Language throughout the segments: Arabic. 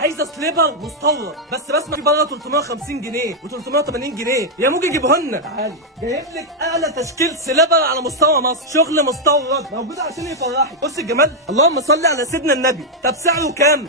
عايزه سليبر مستورد بس بسمع في بره 350 جنيه و380 جنيه. يا موجي جيبوه لنا. تعالي جايب لك اعلى تشكيل سليبر على مستوى مصر، شغل مستورد موجود عشان يفرحك. بص الجمال، اللهم صل على سيدنا النبي. طب سعره كام؟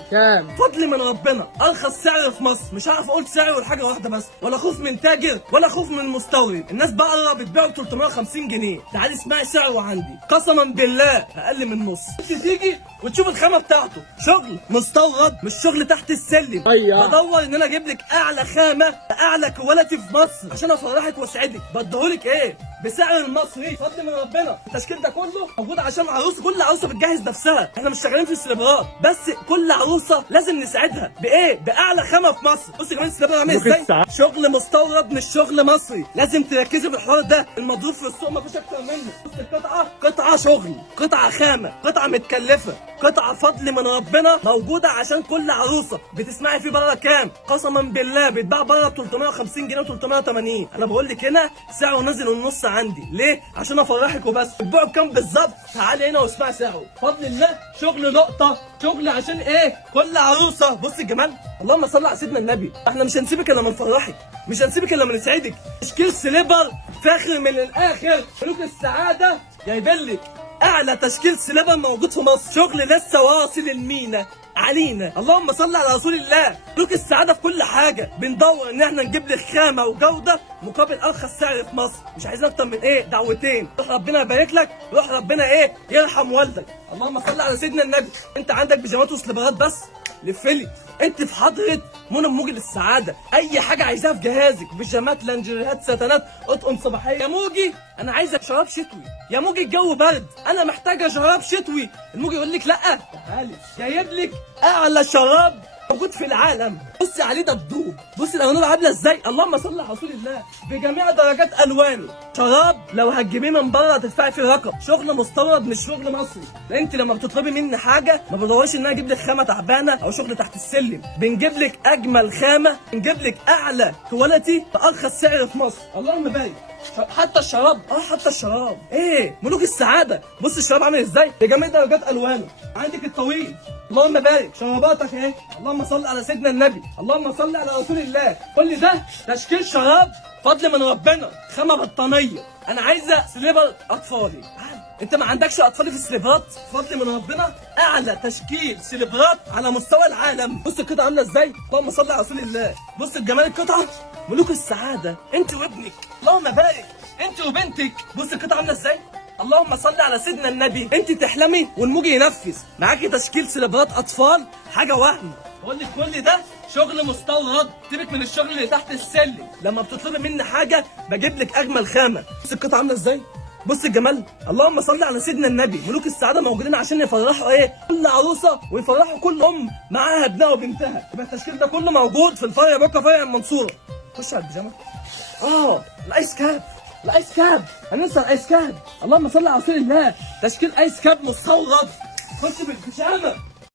فضل من ربنا ارخص سعر في مصر. مش هعرف اقول سعره لحاجه واحده بس، ولا خوف من تاجر ولا خوف من مستورد. الناس بره بتبيعه ب 350 جنيه. تعالي اسمعي سعره عندي قسما بالله اقل من نص. انت تيجي وتشوف الخامه بتاعته، شغل مستورد مش شغل تحت السلم. بدور ان انا اجيب لك اعلى خامه اعلى كواليتي في مصر عشان افرحك واسعدك. بديهولك ايه؟ بسعر المصري فضل من ربنا. التشكيل ده كله موجود عشان عروسه، كل عروسه بتجهز نفسها. احنا مش شغالين في السليبرات بس، كل عروسه لازم نساعدها بايه؟ باعلى خامه في مصر. بص كمان السليبر عامل ازاي؟ شغل مستورد مش شغل مصري. لازم تركزي في الحوار ده، المضروب في السوق مفيش اكتر منه. بص القطعه قطعه شغل، قطعه خامه، قطعه متكلفه، قطعه فضل من ربنا موجوده عشان كل عروسه. بتسمعي في بره كام؟ قسما بالله بيتباع بره ب 350 جنيه و380. انا بقول لك هنا سعره نازل النص عندي. ليه؟ عشان افرحك وبس. بتبيعوا بكام بالظبط؟ تعالي هنا واسمعي سعره. بفضل الله شغل لقطه، شغل عشان ايه؟ كل عروسه. بص الجمال، اللهم صل على سيدنا النبي. احنا مش هنسيبك الا لما نفرحك، مش هنسيبك الا لما نسعدك. تشكيل سليبر فاخر من الاخر. ملوك السعاده جايبين لك اعلى تشكيل سليبر موجود في مصر. شغل لسه واصل المينا علينا. اللهم صل على رسول الله. ملوك السعاده في كل حاجه. بندور ان احنا نجيب لك خامه وجوده مقابل ارخص سعر في مصر. مش عايزين اكتر من ايه؟ دعوتين. روح ربنا يبارك لك، روح ربنا ايه؟ يرحم والدك. اللهم صل على سيدنا النبي. انت عندك بيجامات وسليبرات بس؟ لفلي. انت في حضره منى موجي للسعاده. اي حاجه عايزاها في جهازك، بيجامات، لانجريهات، ستانات، اطقم صباحيه. يا موجي انا عايزه شراب شتوي. يا موجي الجو برد انا محتاجه شراب شتوي. الموجي يقول لك لا. تعالي جايب لك اعلى شراب موجود في العالم. بصي عليه دبدوب، بصي الالوان عامله ازاي. اللهم صل على رسول الله. بجميع درجات الوانه. شراب لو هتجيبيه من بره هتدفعي فيه رقم. شغل مستورد مش شغل مصري. انت لما بتطلبي مني حاجه ما بدورش ان انا اجيب لك خامه تعبانه او شغل تحت السلم. بنجيب لك اجمل خامه، بنجيب لك اعلى كواليتي بارخص سعر في مصر. اللهم بارك. حتى الشراب، حتى الشراب ايه؟ ملوك السعاده. بص الشراب عامل ازاي بجميع درجات الوانه. عندك الطويل، اللهم بارك، شراباتك اهي. اللهم صل على سيدنا النبي، اللهم صل على رسول الله. كل ده تشكيل شراب فضل من ربنا، خامه بطانيه. انا عايزه سليبر اطفالي. انت ما عندكش اطفالي في السليبرات؟ فضل من ربنا اعلى تشكيل سليبرات على مستوى العالم. بص القطعه عامله ازاي، اللهم صل على رسول الله. بص الجمال القطعه. ملوك السعاده انت وابنك، اللهم بارك، انت وبنتك. بص القطعه عامله ازاي، اللهم صل على سيدنا النبي. انت تحلمي والموجي ينفذ. معاكي تشكيل سليبرات اطفال حاجه وهم. بقول لك كل ده شغل مستورد. سيبك من الشغل اللي تحت السلم. لما بتطلبي مني حاجه بجيب لك اجمل خامه. بص القطعه عامله ازاي، بص الجمال. اللهم صل على سيدنا النبي. ملوك السعاده موجودين عشان يفرحوا ايه؟ كل عروسه ويفرحوا كل ام معاها ابنها وبنتها. يبقى التشكيل ده كله موجود في الفرع بكره، فرع المنصوره. خش على البيجامه. الايس كاب، الايس كاب، هننسى الايس كاب. اللهم صل على رسول الله. تشكيل ايس كاب مستورد. خش بالبيجامه.